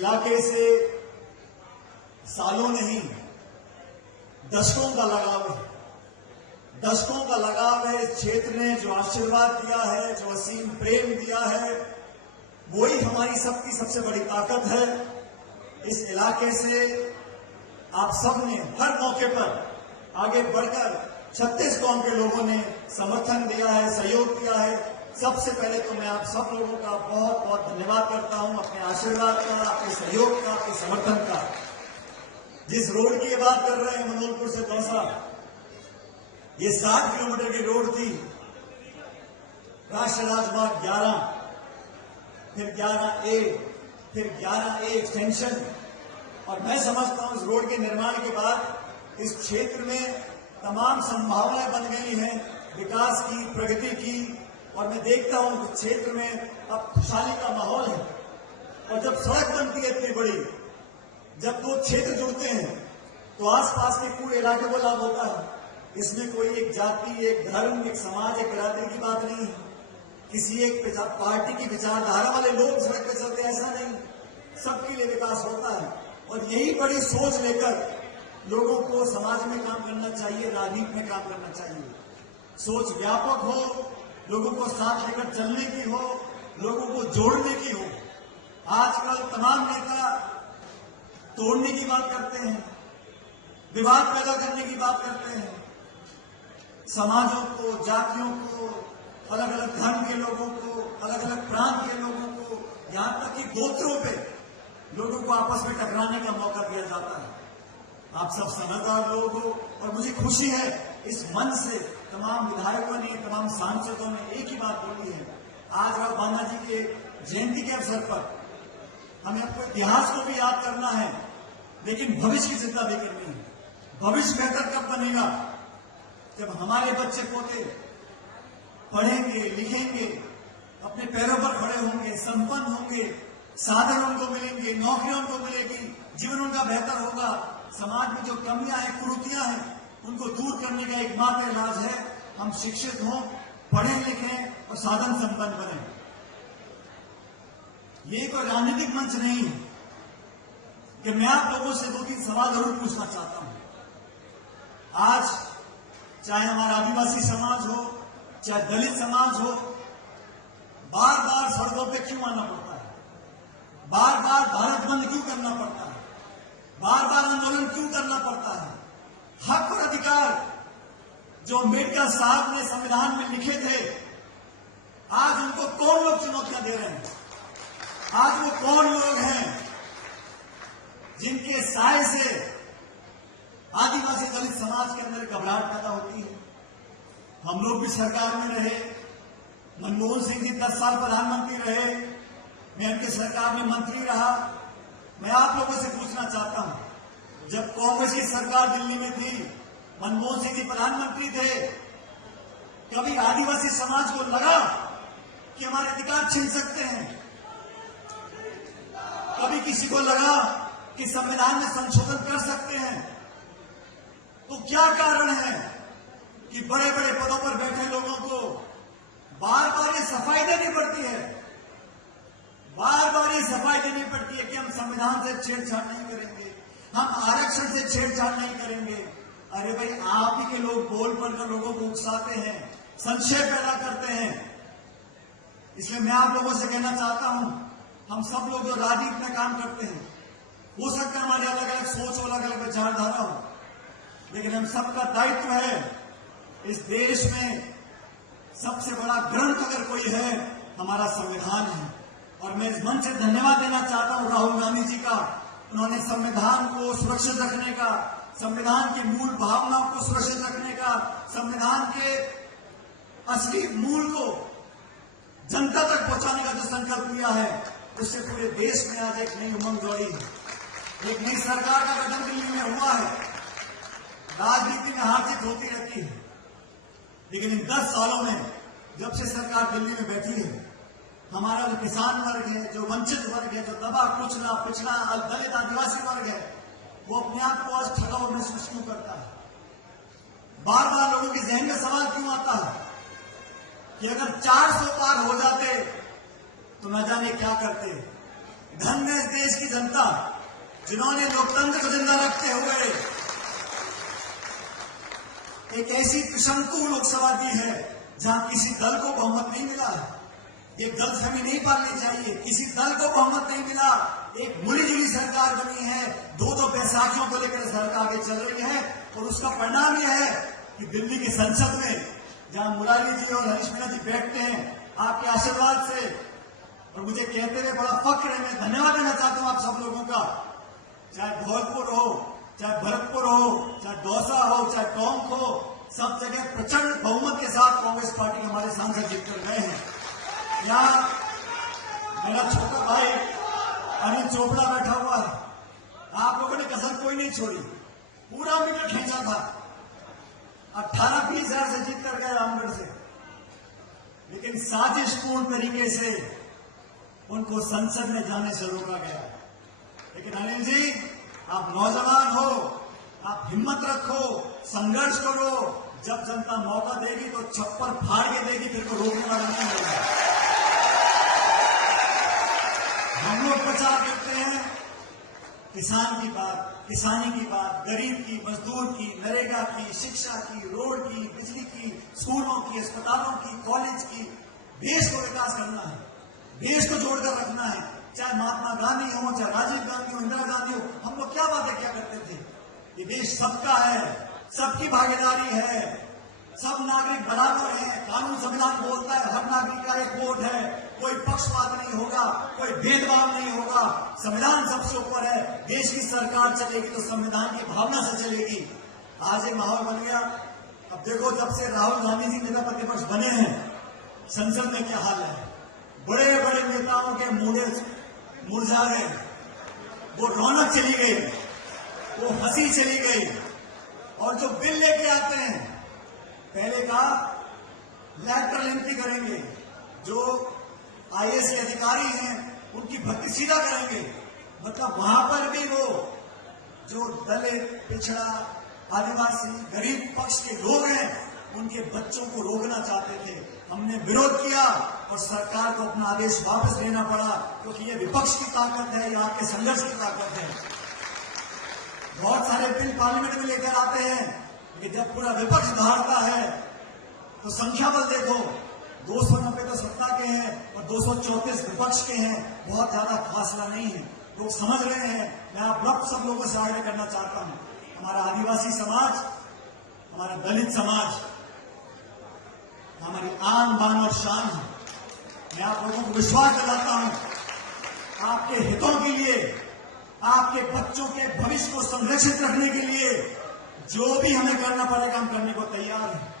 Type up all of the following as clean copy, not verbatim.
इलाके से सालों नहीं दशकों का लगाव है। दशकों का लगाव है। इस क्षेत्र ने जो आशीर्वाद दिया है, जो असीम प्रेम दिया है, वही हमारी सबकी सबसे बड़ी ताकत है। इस इलाके से आप सब ने हर मौके पर आगे बढ़कर 36 कौम के लोगों ने समर्थन दिया है, सहयोग दिया है। सबसे पहले तो मैं आप सब लोगों का बहुत बहुत धन्यवाद करता हूं, अपने आशीर्वाद का, अपने सहयोग का, अपने समर्थन का। जिस रोड की बात कर रहे हैं मनोहरपुर से दौसा, ये 7 किलोमीटर की रोड थी। राष्ट्रीय राजमार्ग 11, फिर 11A, फिर 11A एक्सटेंशन। और मैं समझता हूं इस रोड के निर्माण के बाद इस क्षेत्र में तमाम संभावनाएं बन गई हैं विकास की, प्रगति की। और मैं देखता हूं कि क्षेत्र में अब खुशहाली का माहौल है। और जब सड़क बनती है इतनी बड़ी, जब 2 क्षेत्र जुड़ते हैं तो आसपास के पूरे इलाके को लाभ होता है। इसमें कोई एक जाति, एक धर्म, एक समाज, एक बिरादरी की बात नहीं है। किसी एक पार्टी की विचारधारा वाले लोग सड़क पे चलते, ऐसा नहीं। सबके लिए विकास होता है। और यही बड़ी सोच लेकर लोगों को समाज में काम करना चाहिए, राजनीति में काम करना चाहिए। सोच व्यापक हो, लोगों को साथ लेकर चलने की हो, लोगों को जोड़ने की हो। आजकल तमाम नेता तोड़ने की बात करते हैं, विवाद पैदा करने की बात करते हैं। समाजों को, जातियों को, अलग अलग धर्म के लोगों को, अलग अलग प्रांत के लोगों को, यहां तक कि गोत्रों पे लोगों को आपस में टकराने का मौका दिया जाता है। आप सब समझदार लोग हो और मुझे खुशी है इस मंच से तमाम विधायकों ने, तमाम सांसदों ने एक ही बात बोली है। आज राव बांधा जी के जयंती के अवसर पर हमें अपने इतिहास को भी याद करना है, लेकिन भविष्य की चिंता भी करनी है। भविष्य बेहतर कब बनेगा? जब हमारे बच्चे पोते पढ़ेंगे, लिखेंगे, अपने पैरों पर खड़े होंगे, संपन्न होंगे, साधन उनको मिलेंगे, नौकरियां उनको मिलेगी, जीवन उनका बेहतर होगा। समाज में जो कमियां हैं, कुरीतियां हैं, उनको दूर करने का एकमात्र इलाज है हम शिक्षित हों, पढ़ें लिखें और साधन संपन्न बनें। ये कोई राजनीतिक मंच नहीं है कि मैं आप लोगों से 2-3 सवाल जरूर पूछना चाहता हूं। आज चाहे हमारा आदिवासी समाज हो, चाहे दलित समाज हो, बार बार सड़कों पे क्यों आना पड़ता है? बार बार भारत बंद क्यों करना पड़ता है? बार बार आंदोलन क्यों करना पड़ता है? हक और अधिकार जो अम्बेडकर साहब ने संविधान में लिखे थे, आज उनको कौन लोग चुनौतियां दे रहे हैं? आज वो कौन लोग हैं जिनके साय से आदिवासी दलित समाज के अंदर घबराहट पैदा होती है? हम लोग भी सरकार में रहे, मनमोहन सिंह जी 10 साल प्रधानमंत्री रहे, मैं उनकी सरकार में मंत्री रहा। मैं आप लोगों से पूछना चाहता हूं, जब कांग्रेस की सरकार दिल्ली में थी, मनमोहन सिंह जी प्रधानमंत्री थे, कभी आदिवासी समाज को लगा कि हमारे अधिकार छीन सकते हैं? कभी किसी को लगा कि संविधान में संशोधन कर सकते हैं? तो क्या कारण है कि बड़े बड़े पदों पर बैठे लोगों को बार बार ये सफाई देनी पड़ती है, बार बार ये सफाई देनी पड़ती है कि हम संविधान से छेड़छाड़ नहीं करेंगे, हम आरक्षण से छेड़छाड़ नहीं करेंगे? अरे भाई, आप ही के लोग बोल पढ़कर लोगों को उकसाते हैं, संशय पैदा करते हैं। इसलिए मैं आप लोगों से कहना चाहता हूं, हम सब लोग जो राजनीति में काम करते हैं, हो सकता है हमारी अलग अलग सोच हो, अलग अलग विचारधारा हो, लेकिन हम सबका दायित्व है, इस देश में सबसे बड़ा ग्रंथ अगर कोई है, हमारा संविधान है। और मैं इस मंच से धन्यवाद देना चाहता हूं राहुल गांधी जी का। उन्होंने संविधान को सुरक्षित रखने का, संविधान की मूल भावनाओं को सुरक्षित रखने का, संविधान के असली मूल को जनता तक पहुंचाने का जो संकल्प लिया है, उससे पूरे देश में आज एक नई उमंग दौड़ी है। एक नई सरकार का गठन दिल्ली में हुआ है। राजनीति में हार जीत होती रहती है, लेकिन इन 10 सालों में जब से सरकार दिल्ली में बैठी है, हमारा जो किसान वर्ग है, जो वंचित वर्ग है, जो दबा कुचला, पिछड़ा, दलित, आदिवासी वर्ग है, वो अपने आप को आज ठगा और महसूस क्यों करता है? बार बार लोगों के जहन में सवाल क्यों आता है कि अगर 400 पार हो जाते तो न जाने क्या करते। धन्य इस देश की जनता जिन्होंने लोकतंत्र को जिंदा रखते हुए एक ऐसी त्रिशंकु लोकसभा दी है जहां किसी दल को बहुमत नहीं मिला है। ये गलतफहमी नहीं पालनी चाहिए, किसी दल को बहुमत नहीं मिला। एक मिलीजुली सरकार बनी है, दो बैसाखियों को लेकर सरकार आगे चल रही है और उसका परिणाम यह है कि दिल्ली की संसद में जहां मुरारी जी और हरीश मीणा जी बैठते हैं आपके आशीर्वाद से, और मुझे कहते हुए बड़ा फक्र है, मैं धन्यवाद देना चाहता हूं आप सब लोगों का। चाहे धौलपुर हो, चाहे भरतपुर हो, चाहे दौसा हो, चाहे टोंक हो, सब जगह प्रचंड बहुमत के साथ कांग्रेस पार्टी के हमारे सांसद जीतकर गए हैं। यहाँ मेरा छोटा भाई अनिल चोपड़ा बैठा हुआ है। आप लोगों ने कसर कोई नहीं छोड़ी, पूरा मीटर खींचा था। 18-20 हजार से जीत कर गए रामगढ़ से, लेकिन साजिशपूर्ण तरीके से उनको संसद में जाने से रोका गया। लेकिन अनिल जी, आप नौजवान हो, आप हिम्मत रखो, संघर्ष करो। जब जनता मौका देगी तो छप्पर फाड़ के देगी, फिर को रोकने वाला नहीं होगा। हम लोग प्रचार करते हैं किसान की बात, किसानी की बात, गरीब की, मजदूर की, नरेगा की, शिक्षा की, रोड की, बिजली की, स्कूलों की, अस्पतालों की, कॉलेज की। देश को विकास करना है, देश को जोड़कर रखना है। चाहे महात्मा गांधी हो, चाहे राजीव गांधी हो, इंदिरा गांधी हो, हम लोग क्या बातें क्या करते थे। ये देश सबका है, सबकी भागीदारी है, सब नागरिक बराबर हैं। कानून संविधान बोलता है हर नागरिक का एक वोट है, कोई पक्षपात नहीं होगा, कोई भेदभाव नहीं होगा, संविधान सबसे ऊपर है। देश की सरकार चलेगी तो संविधान की भावना से चलेगी। आज ये माहौल बन गया। अब देखो, जब से राहुल गांधी जी नेता प्रतिपक्ष बने हैं, संसद में क्या हाल है। बड़े बड़े नेताओं के मूडे मुरझा गए, वो रौनक चली गई, वो हंसी चली गई। और जो बिल लेके आते हैं, पहले कहा लैटरल एंट्री करेंगे, जो आईएएस के अधिकारी हैं उनकी भर्ती सीधा करेंगे। मतलब वहां पर भी वो जो दलित, पिछड़ा, आदिवासी, गरीब पक्ष के लोग हैं, उनके बच्चों को रोकना चाहते थे। हमने विरोध किया और सरकार को अपना आदेश वापस लेना पड़ा, क्योंकि ये विपक्ष की ताकत है, ये आपके संघर्ष की ताकत है। बहुत सारे बिल पार्लियामेंट में लेकर आते हैं कि जब पूरा विपक्ष धारता है तो संख्या बल देखो, 290 तो सत्ता के हैं और 234 विपक्ष के हैं। बहुत ज्यादा फासला नहीं है, लोग समझ रहे हैं। मैं आप सब लोगों से आग्रह करना चाहता हूं, हमारा आदिवासी समाज, हमारा दलित समाज हमारी आन बान और शान है। मैं आप लोगों को विश्वास दिलाता हूं, आपके हितों के लिए, आपके बच्चों के भविष्य को संरक्षित रखने के लिए जो भी हमें करना पड़ेगा, हम करने को तैयार हैं।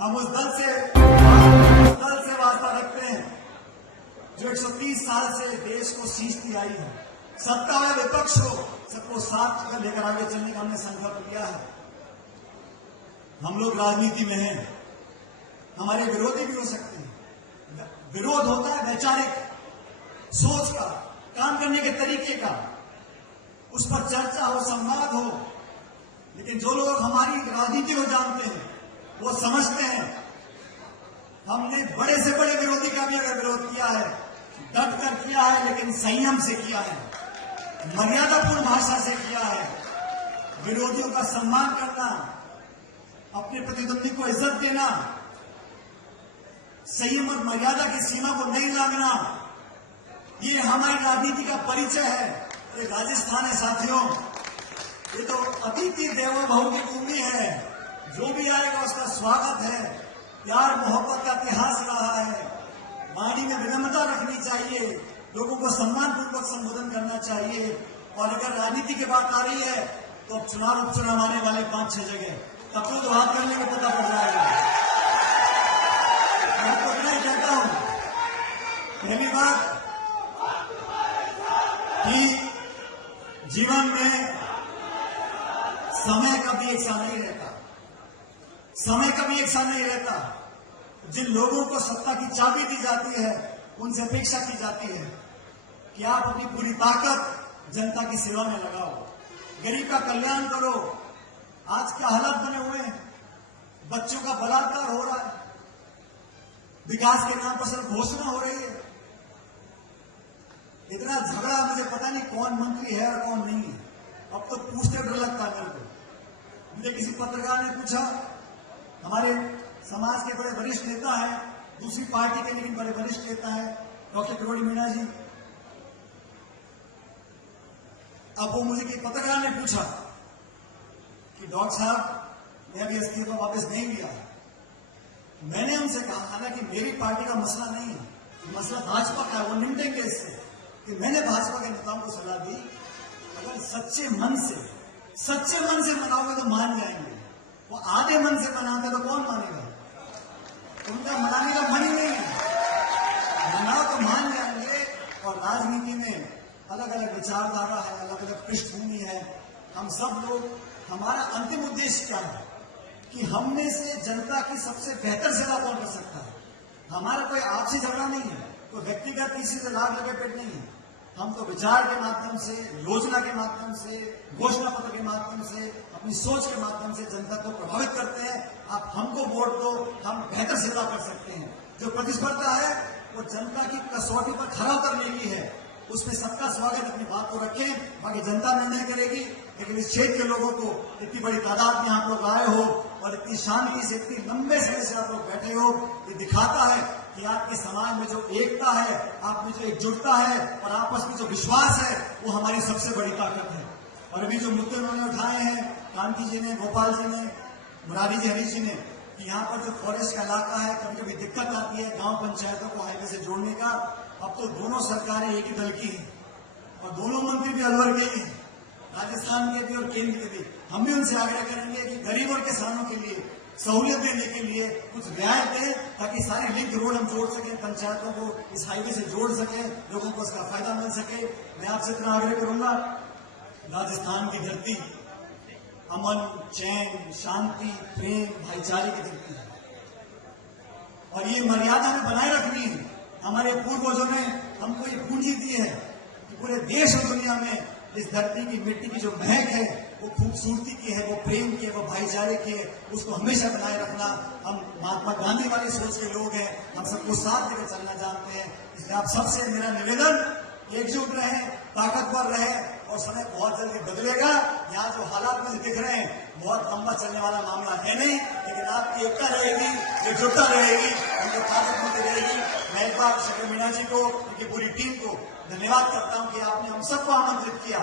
हम उस दल से वास्ता रखते हैं जो 130 साल से देश को सींचती आई है। सत्ता हो या विपक्ष हो, सबको साथ लेकर आगे चलने का हमने संकल्प लिया है। हम लोग राजनीति में हैं, हमारे विरोधी भी हो सकते हैं। विरोध होता है वैचारिक सोच का, काम करने के तरीके का, उस पर चर्चा हो, संवाद हो। लेकिन जो लोग हमारी राजनीति को जानते हैं वो समझते हैं हमने बड़े से बड़े विरोधी का भी अगर विरोध किया है, डट कर किया है, लेकिन संयम से किया है, मर्यादापूर्ण भाषा से किया है। विरोधियों का सम्मान करना, अपने प्रतिद्वंदी को इज्जत देना, संयम और मर्यादा की सीमा को नहीं लांघना, ये हमारी राजनीति का परिचय है। ये राजस्थान है साथियों, ये तो अतिथि देवो भव की भूमि है। जो भी आएगा उसका स्वागत है। प्यार मोहब्बत का इतिहास रहा है। वाणी में विनम्रता रखनी चाहिए, लोगों को सम्मानपूर्वक संबोधन करना चाहिए। और अगर राजनीति की बात आ रही है तो अब चुनाव उपचुनाव आने वाले 5-6 जगह, तब तो बात करने को पता पड़ जाएगा। मैं तो इतना ही कहता हूं, पहली बात कि जीवन में समय कभी एक सा नहीं रहता, समय कभी एक सा नहीं रहता। जिन लोगों को सत्ता की चाबी दी जाती है उनसे अपेक्षा की जाती है कि आप अपनी पूरी ताकत जनता की सेवा में लगाओ, गरीब का कल्याण करो। आज क्या हालात बने हुए हैं, बच्चों का बलात्कार हो रहा है, विकास के नाम पर सिर्फ घोषणा हो रही है। इतना झगड़ा, मुझे पता नहीं कौन मंत्री है और कौन नहीं है। अब तो पूछते डर लगता है मेरे को। मुझे किसी पत्रकार ने पूछा, हमारे समाज के बड़े वरिष्ठ नेता है, दूसरी पार्टी के लेकिन बड़े वरिष्ठ नेता है, डॉक्टर किरोड़ी मीणा जी। अब वो मुझे किसी पत्रकार ने पूछा कि डॉक्टर साहब मैं अभी इस्तीफा वापस नहीं लिया। मैंने उनसे कहा, हालांकि मेरी पार्टी का मसला नहीं है, मसला भाजपा का है, वो निपटेंगे इससे, कि मैंने भाजपा के नेताओं को सलाह दी, अगर सच्चे मन से मनाओगे तो मान जाएंगे। वो आधे मन से मनाते तो कौन मानेगा? उनका मनाने का मन ही नहीं है। मनाओ तो मान जाएंगे। और राजनीति में अलग अलग विचारधारा है, अलग अलग पृष्ठभूमि है। हम सब लोग, हमारा अंतिम उद्देश्य क्या है कि हमने से जनता की सबसे बेहतर सेवा कौन कर सकता है। हमारा कोई आपसी झगड़ा नहीं है, कोई व्यक्तिगत किसी से लाग लगे पेट नहीं है। हम तो विचार के माध्यम से, योजना के माध्यम से, घोषणा पत्र के माध्यम से, अपनी सोच के माध्यम से जनता को प्रभावित करते हैं। आप हमको वोट दो, हम बेहतर सेवा कर सकते हैं। जो प्रतिस्पर्धा है वो जनता की कसौटी पर खरा उतरने की है। उसमें सबका स्वागत, अपनी बात को रखें, बाकी जनता निर्णय करेगी। लेकिन इस क्षेत्र के लोगों को इतनी बड़ी तादाद में आप लोग आए हो और इतनी शांति से, इतनी लंबे समय से आप लोग बैठे हो, ये दिखाता है कि आपके समाज में जो एकता है, आप में जो एकजुटता है और आपस में जो विश्वास है, वो हमारी सबसे बड़ी ताकत है। और अभी जो मुद्दे उन्होंने उठाए हैं, कांति जी ने, गोपाल जी ने, मुरारी जी, हरीश जी ने, कि यहाँ पर जो फॉरेस्ट का इलाका है, कभी कभी दिक्कत आती है गांव पंचायतों को हाईवे से जोड़ने का। अब तो दोनों सरकारें एक ही दल की हैं और दोनों मंत्री भी अलवर के ही हैं, राजस्थान के भी और केंद्र के भी। हम भी उनसे आग्रह करेंगे कि गरीब और किसानों के लिए सहूलियत देने के लिए कुछ रियायत दें, ताकि सारी लिंक रोड हम जोड़ सकें, पंचायतों को इस हाईवे से जोड़ सकें, लोगों को इसका फायदा मिल सके। मैं आपसे इतना आग्रह करूंगा, राजस्थान की धरती अमन, चैन, शांति, प्रेम, भाईचारे की धरती है और ये मर्यादा हमें बनाए रखनी है। हमारे पूर्वजों ने हमको ये पूंजी दी है कि पूरे देश और दुनिया में इस धरती की मिट्टी की जो महक है, वो खूबसूरती की है, वो प्रेम की है, वो भाईचारे की है, उसको हमेशा बनाए रखना। हम महात्मा गांधी वाली सोच के लोग हैं, हम सबको साथ लेकर चलना जानते हैं। इसलिए आप सबसे मेरा निवेदन, एकजुट रहे, ताकतवर रहे और समय बहुत जल्दी बदलेगा। यहाँ जो हालात मुझे दिख रहे हैं, बहुत लंबा चलने वाला मामला है नहीं, लेकिन आपकी एकता रहेगी, एकजुटता रहेगी, उनको ताकत मिलती रहेगी। मैं एक बार शक्कर मीणा जी को, उनकी पूरी टीम को धन्यवाद करता हूं कि आपने हम सबको आमंत्रित किया।